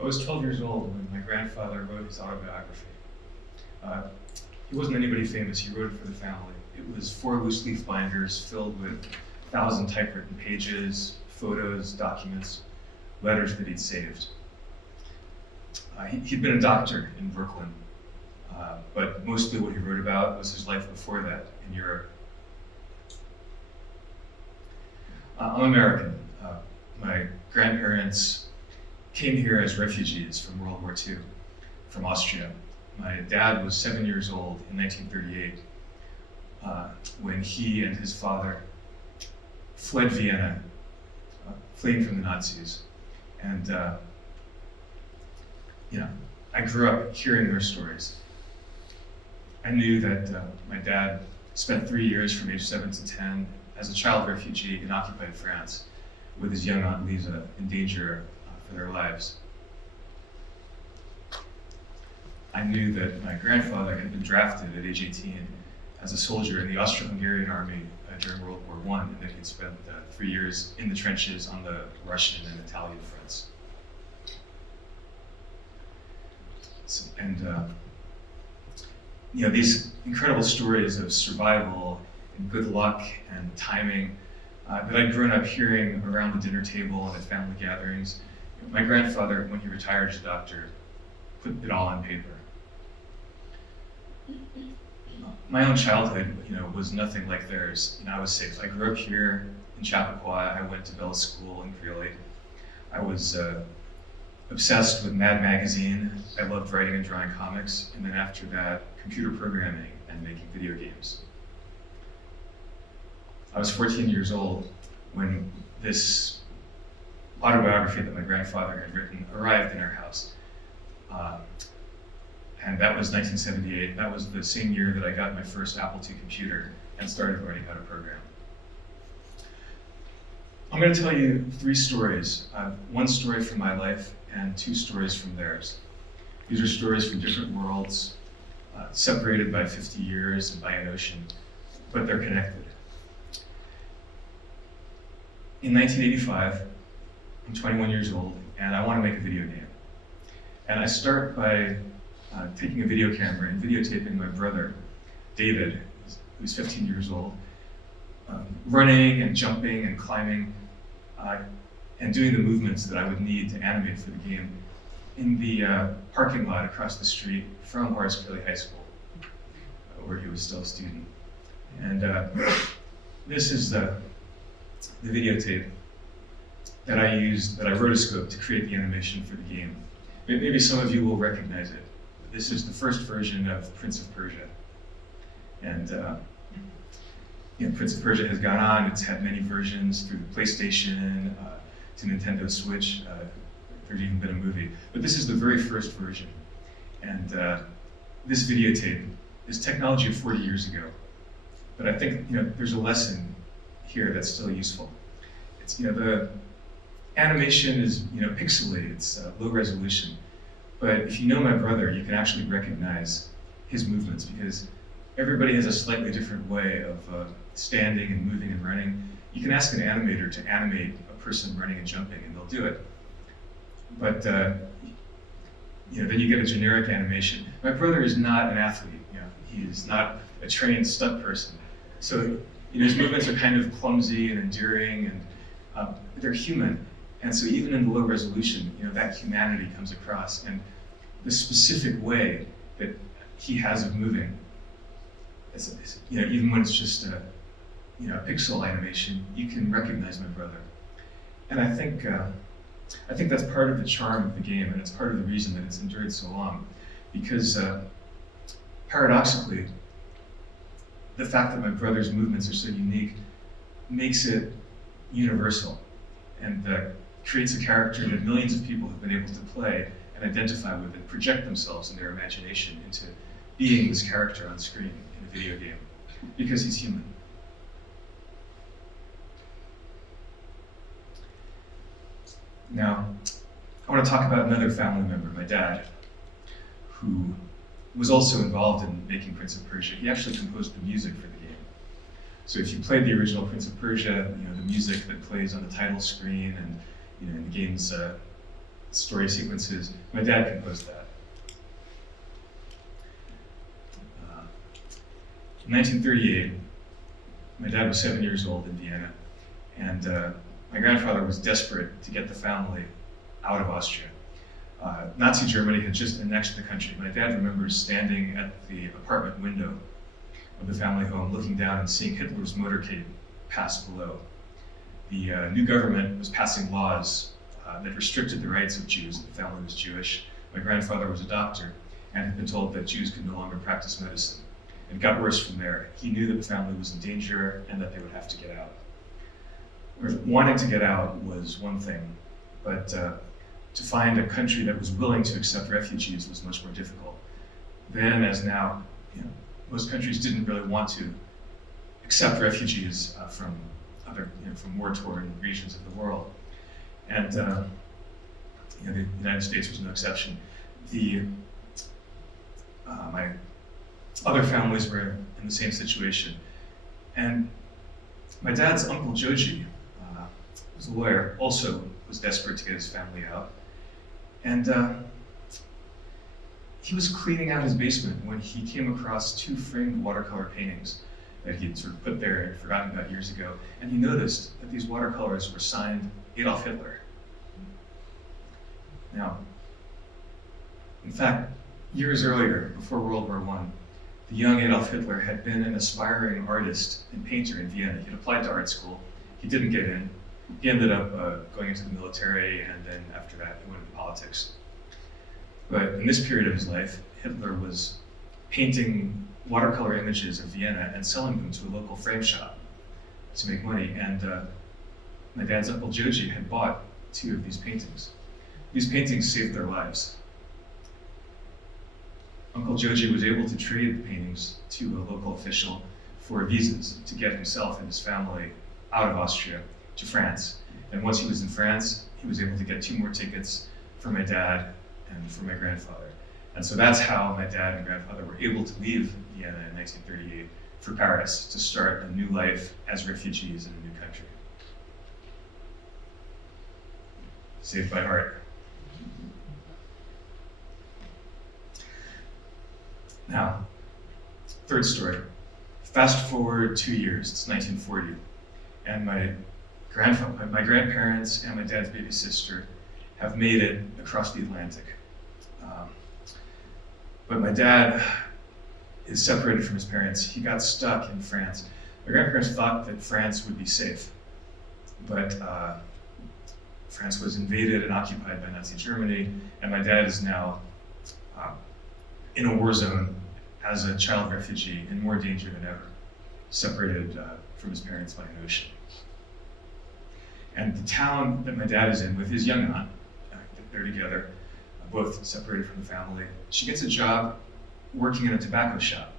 I was 12 years old when my grandfather wrote his autobiography. He wasn't anybody famous, he wrote it for the family. It was 4 loose leaf binders filled with 1,000 typewritten pages, photos, documents, letters that he'd saved. He'd been a doctor in Brooklyn, but mostly what he wrote about was his life before that in Europe. I'm American. My grandparents came here as refugees from World War II, from Austria. My dad was 7 years old in 1938 when he and his father fled Vienna, fleeing from the Nazis. And I grew up hearing their stories. I knew that my dad spent 3 years from age 7 to 10 as a child refugee in occupied France with his young aunt Lisa in danger for their lives. I knew that my grandfather had been drafted at age 18 as a soldier in the Austro-Hungarian army during World War I, and that he'd spent 3 years in the trenches on the Russian and Italian fronts. These incredible stories of survival and good luck and timing that I'd grown up hearing around the dinner table and at family gatherings. My grandfather, when he retired as a doctor, put it all on paper. My own childhood, was nothing like theirs. I was safe. I grew up here in Chappaqua. I went to Bella School in Creole. I was obsessed with Mad Magazine. I loved writing and drawing comics. And then after that, computer programming and making video games. I was 14 years old when this autobiography that my grandfather had written arrived in our house. And that was 1978. That was the same year that I got my first Apple II computer and started learning how to program. I'm going to tell you 3 stories. 1 story from my life and 2 stories from theirs. These are stories from different worlds, separated by 50 years and by an ocean, but they're connected. In 1985, I'm 21 years old, and I want to make a video game. And I start by taking a video camera and videotaping my brother, David, who's 15 years old, running and jumping and climbing and doing the movements that I would need to animate for the game in the parking lot across the street from Horace Greeley High School, where he was still a student. And this is the videotape that I used, that I rotoscoped to create the animation for the game. Maybe some of you will recognize it. This is the first version of Prince of Persia. And Prince of Persia has gone on. It's had many versions through the PlayStation to Nintendo Switch. There's even been a movie. But this is the very first version. And this videotape is technology of 40 years ago. But I think there's a lesson here that's still useful. It's the animation is pixelated. It's low resolution. But if you know my brother, you can actually recognize his movements because everybody has a slightly different way of standing and moving and running. You can ask an animator to animate a person running and jumping, and they'll do it. But then you get a generic animation. My brother is not an athlete. He is not a trained stunt person. So his movements are kind of clumsy and endearing, and they're human. And so even in the low resolution, that humanity comes across, and the specific way that he has of moving. Even when it's just a pixel animation, you can recognize my brother. And I think that's part of the charm of the game, and it's part of the reason that it's endured so long, because paradoxically, the fact that my brother's movements are so unique makes it universal, and creates a character that millions of people have been able to play and identify with and project themselves in their imagination into being this character on screen in a video game, because he's human. Now, I want to talk about another family member, my dad, who was also involved in making Prince of Persia. He actually composed the music for the game. So if you played the original Prince of Persia, the music that plays on the title screen and in the game's story sequences. My dad composed that. In 1938, my dad was 7 years old in Vienna, and my grandfather was desperate to get the family out of Austria. Nazi Germany had just annexed the country. My dad remembers standing at the apartment window of the family home, looking down and seeing Hitler's motorcade pass below. The new government was passing laws that restricted the rights of Jews. The family was Jewish. My grandfather was a doctor and had been told that Jews could no longer practice medicine. It got worse from there. He knew that the family was in danger and that they would have to get out. Wanting to get out was one thing, but to find a country that was willing to accept refugees was much more difficult. Then, as now, most countries didn't really want to accept refugees from from war-torn regions of the world, and the United States was no exception. My other families were in the same situation, and my dad's uncle Joji, was a lawyer, also was desperate to get his family out, and he was cleaning out his basement when he came across 2 framed watercolor paintings that he'd sort of put there and forgotten about years ago, and he noticed that these watercolors were signed Adolf Hitler. Now, in fact, years earlier, before World War I, the young Adolf Hitler had been an aspiring artist and painter in Vienna. He'd applied to art school. He didn't get in. He ended up going into the military, and then after that, he went into politics. But in this period of his life, Hitler was painting watercolor images of Vienna and selling them to a local frame shop to make money. And my dad's uncle Joji had bought 2 of these paintings. These paintings saved their lives. Uncle Joji was able to trade the paintings to a local official for visas to get himself and his family out of Austria to France. And once he was in France, he was able to get 2 more tickets for my dad and for my grandfather. And so that's how my dad and grandfather were able to leave Vienna in 1938 for Paris to start a new life as refugees in a new country. Saved by art. Now, third story. Fast forward 2 years, it's 1940, and my grandparents and my dad's baby sister have made it across the Atlantic. But my dad is separated from his parents. He got stuck in France. My grandparents thought that France would be safe, but France was invaded and occupied by Nazi Germany, and my dad is now in a war zone as a child refugee in more danger than ever, separated from his parents by an ocean. And the town that my dad is in with his young aunt, they're together, both separated from the family. She gets a job working in a tobacco shop.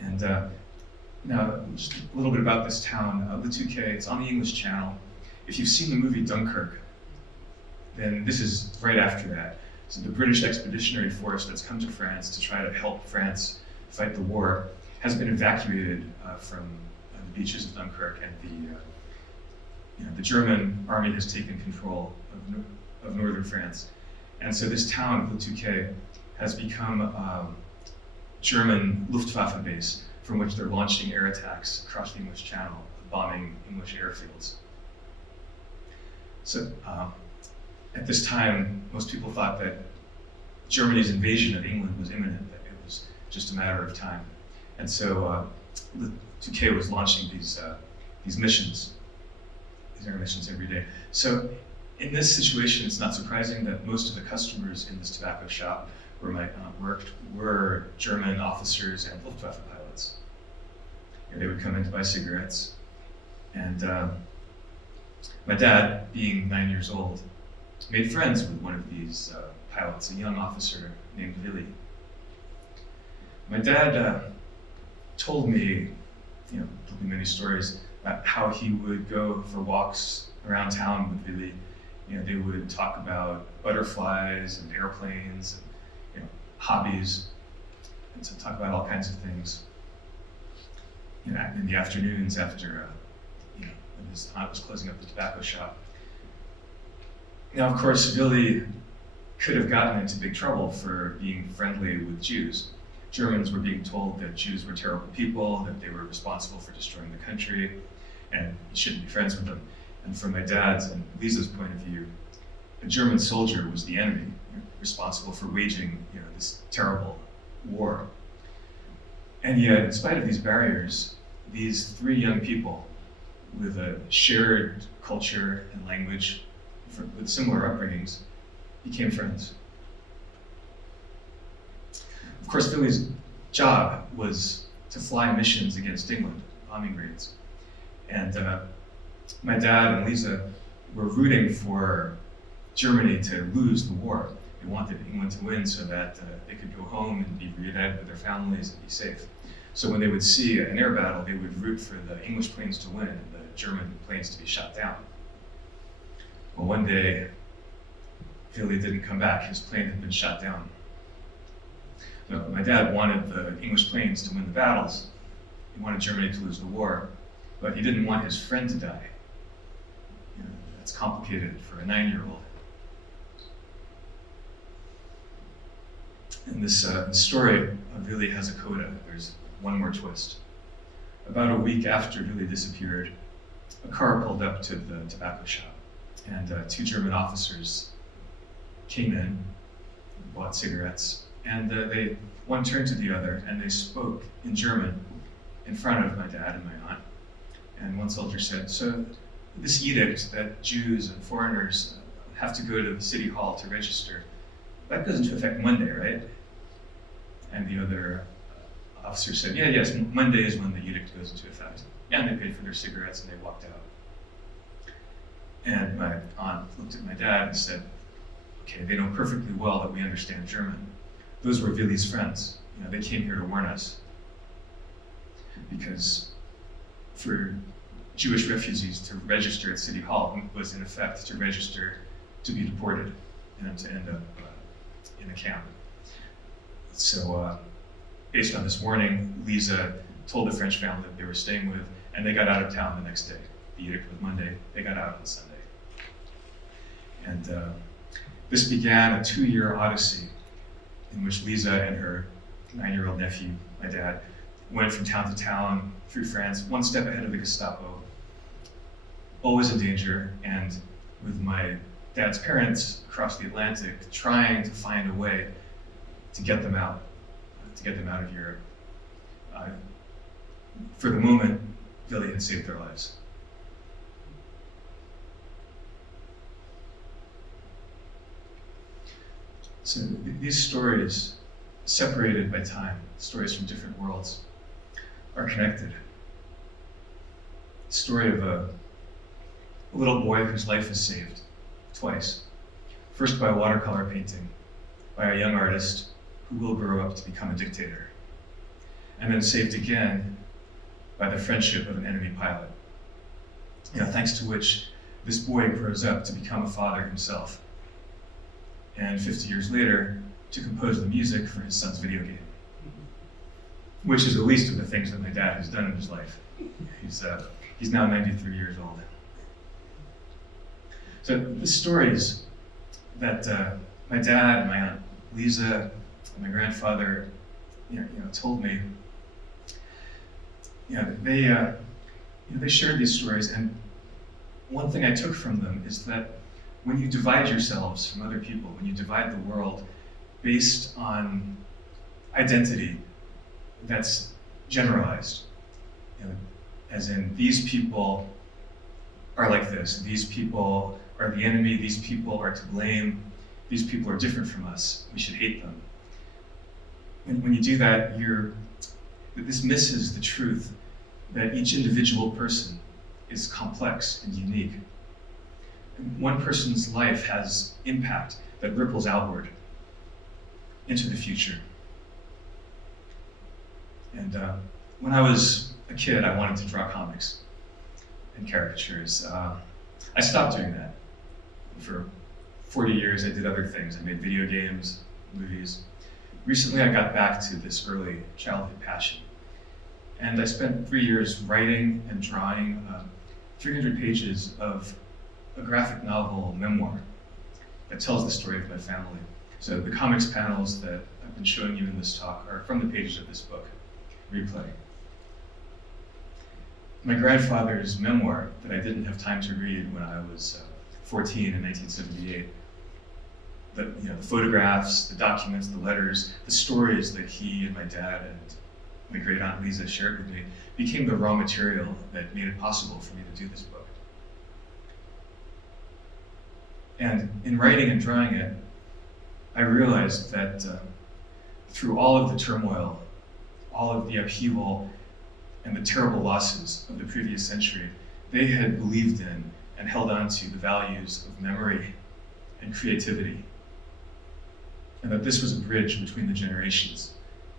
And now, just a little bit about this town. Le Touquet, it's on the English Channel. If you've seen the movie Dunkirk, then this is right after that. So the British Expeditionary Force that's come to France to try to help France fight the war has been evacuated from the beaches of Dunkirk, and the German army has taken control of northern France. And so this town, Le Touquet, has become a German Luftwaffe base from which they're launching air attacks across the English Channel, bombing English airfields. So at this time, most people thought that Germany's invasion of England was imminent, that it was just a matter of time. And so Le Touquet was launching these missions, these air missions every day. So in this situation, it's not surprising that most of the customers in this tobacco shop where my aunt worked were German officers and Luftwaffe pilots. And they would come in to buy cigarettes. And my dad, being 9 years old, made friends with one of these pilots, a young officer named Willy. My dad told me, told me many stories about how he would go for walks around town with Willy. They would talk about butterflies and airplanes and hobbies, and to talk about all kinds of things. In the afternoons after when his aunt was closing up the tobacco shop. Now, of course, Willy could have gotten into big trouble for being friendly with Jews. Germans were being told that Jews were terrible people, that they were responsible for destroying the country, and you shouldn't be friends with them. And from my dad's and Lisa's point of view, a German soldier was the enemy, responsible for waging this terrible war. And yet, in spite of these barriers, these three young people with a shared culture and language, with similar upbringings, became friends. Of course, Willy's job was to fly missions against England, bombing raids. And my dad and Lisa were rooting for Germany to lose the war. They wanted England to win so that they could go home and be reunited with their families and be safe. So when they would see an air battle, they would root for the English planes to win and the German planes to be shot down. Well, one day, Willy didn't come back. His plane had been shot down. No, my dad wanted the English planes to win the battles. He wanted Germany to lose the war, but he didn't want his friend to die. That's complicated for a 9-year-old. And this story of Willy has a coda. There's one more twist. About a week after Willy disappeared, a car pulled up to the tobacco shop, and 2 German officers came in, bought cigarettes, and one turned to the other, and they spoke in German in front of my dad and my aunt. And one soldier said, "So this edict that Jews and foreigners have to go to the city hall to register, that goes into effect Monday, right?" And the other officer said, yes, Monday is when the edict goes into effect. And they paid for their cigarettes and they walked out. And my aunt looked at my dad and said, "Okay, they know perfectly well that we understand German. Those were Willy's friends. They came here to warn us." Because for Jewish refugees to register at City Hall was in effect to register to be deported and to end up in a camp. So based on this warning, Lisa told the French family that they were staying with, and they got out of town the next day. The edict was Monday, they got out on Sunday. And this began a 2-year odyssey in which Lisa and her 9-year-old nephew, my dad, went from town to town through France, one step ahead of the Gestapo, always in danger, and with my dad's parents across the Atlantic trying to find a way to get them out of Europe. For the moment, Willy had saved their lives. So these stories, separated by time, stories from different worlds, are connected. The story of a little boy whose life is saved twice. First by watercolor painting, by a young artist who will grow up to become a dictator. And then saved again by the friendship of an enemy pilot. Thanks to which this boy grows up to become a father himself. And 50 years later, to compose the music for his son's video game. Which is the least of the things that my dad has done in his life. He's now 93 years old. So the stories that my dad and my aunt Lisa and my grandfather told me, they shared these stories, and one thing I took from them is that when you divide yourselves from other people, when you divide the world based on identity that's generalized, as in these people are like this, these people are the enemy, these people are to blame, these people are different from us, we should hate them. When you do that, this misses the truth that each individual person is complex and unique. And one person's life has impact that ripples outward into the future. And when I was a kid, I wanted to draw comics and caricatures. I stopped doing that. For 40 years, I did other things. I made video games, movies. Recently, I got back to this early childhood passion. And I spent 3 years writing and drawing 300 pages of a graphic novel memoir that tells the story of my family. So the comics panels that I've been showing you in this talk are from the pages of this book, Replay. My grandfather's memoir that I didn't have time to read when I was 14 in 1978, the photographs, the documents, the letters, the stories that he and my dad and my great aunt Lisa shared with me became the raw material that made it possible for me to do this book. And in writing and drawing it, I realized that through all of the turmoil, all of the upheaval, and the terrible losses of the previous century, they had believed in and held on to the values of memory and creativity, and that this was a bridge between the generations,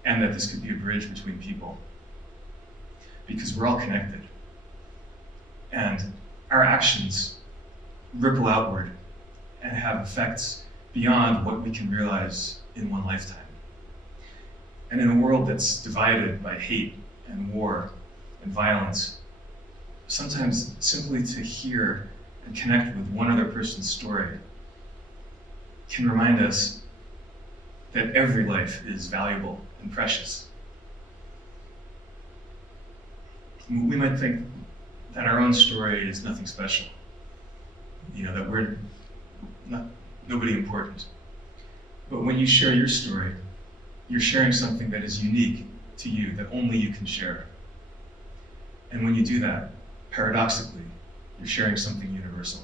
and that this could be a bridge between people, because we're all connected. And our actions ripple outward and have effects beyond what we can realize in one lifetime. And in a world that's divided by hate and war and violence, sometimes simply to hear and connect with one other person's story can remind us that every life is valuable and precious. We might think that our own story is nothing special, that we're nobody important. But when you share your story, you're sharing something that is unique to you, that only you can share. And when you do that, paradoxically, you're sharing something universal.